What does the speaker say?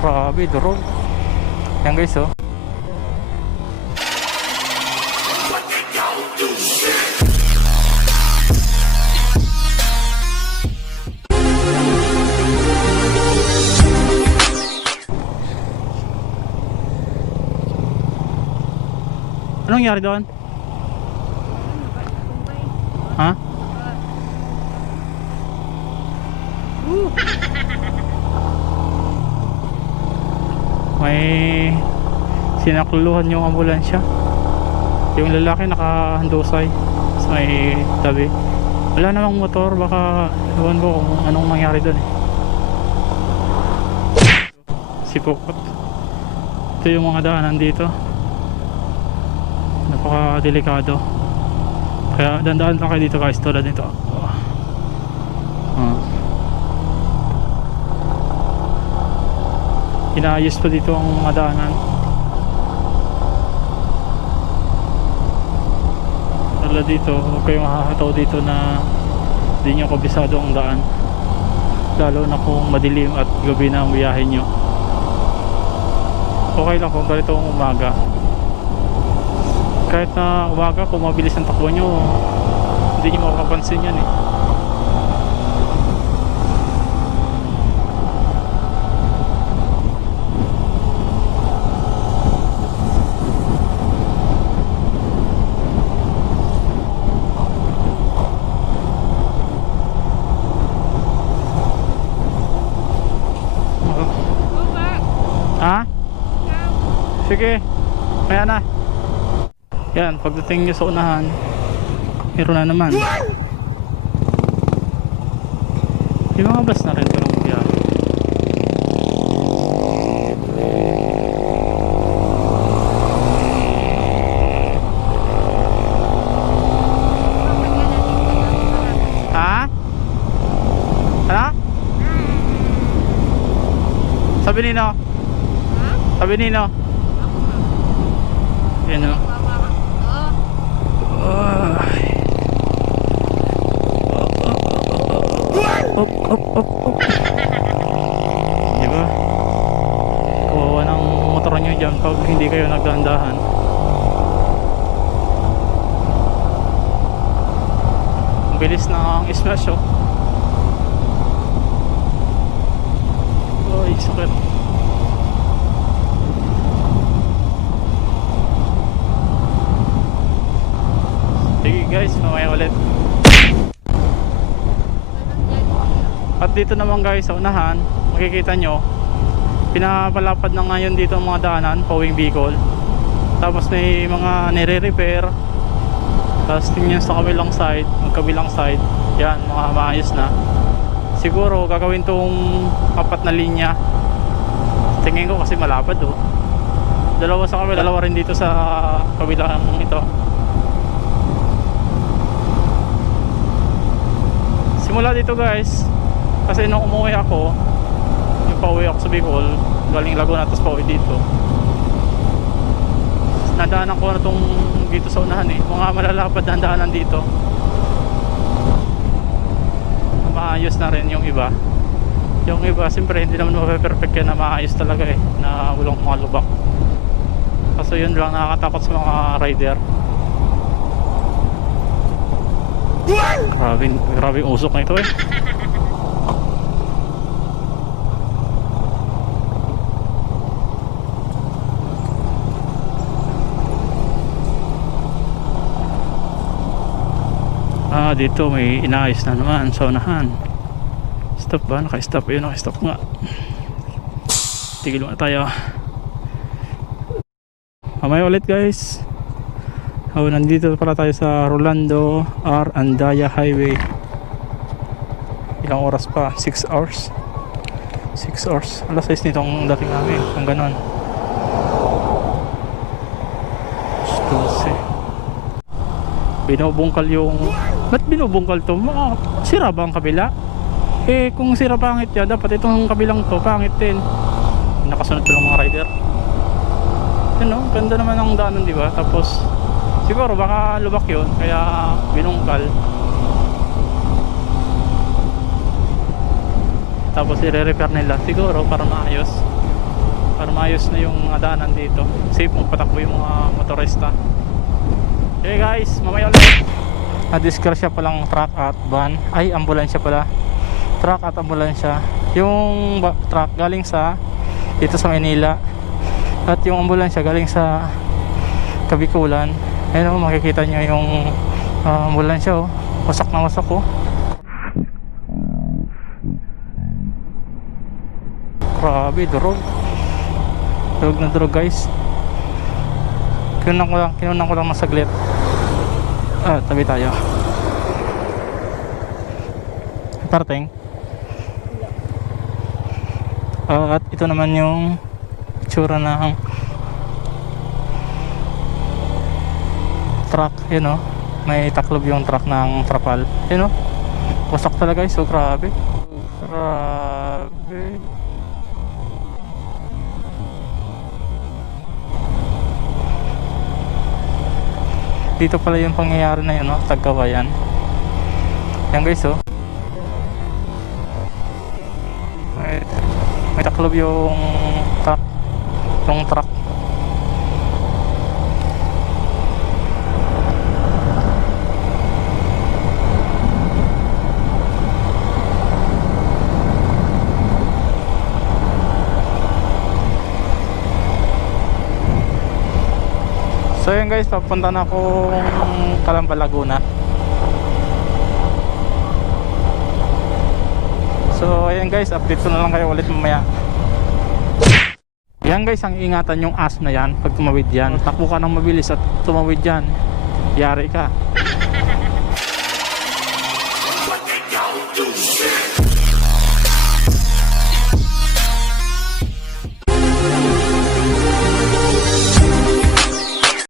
Grabe, durog. Yan guys, oh. Anong nangyari doon? Ha? May sinakluluhan yung ambulansya. Yung lalaki nakahandusay sa may tabi. Wala namang motor, baka ewan ko kung anong nangyari doon eh. Sipokot. Ito yung mga daanan dito. Napaka-delikado. Kaya dandaan lang kayo dito guys, tulad nito. Inaayos pa dito ang mga daanan. Tulad dito, huwag kayong makakataw dito na hindi nyo kabisado ang daan, lalo na kung madilim at gabi na ang biyahe nyo. Okay lang kung ganito ang umaga. Kahit na umaga, kung mabilis ang takbo nyo, hindi nyo makapansin yan eh. Ha? Sige, maya na. Yan, pagdating nyo sa unahan, meron na naman. Yung mga bus na rin palang biyahe. Ha? Ano? Sabi nino? Sabi nino? Yan o. Op. Diba? Kawawa ng motor nyo dyan pag hindi kayo nagdahan-dahan. Ang bilis na ang smash oh. Ay, sakit. Sige guys, mamaya ulit. At dito naman guys sa unahan, makikita nyo, pinapalapad na ngayon dito ang mga daanan, pauwing Bicol. Tapos may mga nire-repair. Tapos tingnan sa kabilang side, magkabilang side, yan, mga maayos na. Siguro gagawin tong 4 na linya. Tingin ko kasi malapad oh. Dalawa sa kabila, dalawa rin dito sa kabilang ito. Simula dito guys, kasi nung umuwi ako, yung pauwi ako sa Bicol, galing Laguna tapos pauwi dito, nadaanan ko na itong dito sa unahan eh, mga malalapad na daanan dito. Maayos na rin yung iba. Yung iba siyempre hindi naman mape-perfect yan na maayos talaga eh, na walang mga lubak. Kaso yun lang nakakatakot sa mga rider. Grabe yung usok na ito eh. Dito may inaayos na naman sa unahan. Stop ba? Naka-stop. Ayun, naka-stop nga. Tigil muna tayo. Mamaya ulit guys. Nandito pala tayo sa Rolando R. Andaya Highway. Ilang oras pa? 6 hours 6 hours. Alas 6 nitong dating namin. Kung ganon. 12. Binubungkal yung... Ba't binubungkal to? Sira ba ang kabila? Eh kung sira pangit yan, dapat itong kabilang to pangit din. Nakasunod ko lang mga rider. Ano, ganda naman ang daanan diba? Tapos siguro baka lubak yun, kaya binungkal. Tapos i-repair nila siguro para maayos. para maayos na yung mga daanan dito, safe magpatakbo yung mga motorista. Okay guys, mamaya ulit. Disgrasya palang truck at van, ay ambulansya pala, truck at ambulansya. Yung truck galing sa dito sa Manila at yung ambulansya galing sa Kabikulan. Ayun o, makikita nyo yung ambulansya, wasak na wasak o. Grabe, durog na durog guys. Kinunan ko lang na saglit. Tabi tayo. Parating. At ito naman yung itsura ng truck, yun o. May taklob yung truck ng trapal, yun o. Wasak talaga guys, so grabe. Grabe. Dito pala yung pangyayari na yun, no? Tagkawayan. Yan guys, oh. May taklob yung truck. Yung truck. So yun guys, papunta na akong Kalamba, Laguna. So ayan guys, update ko na lang kayo ulit mamaya. Yan guys, ang ingatan yung as na yan. Pag tumawid yan, takbo ka ng mabilis at tumawid yan, yari ka.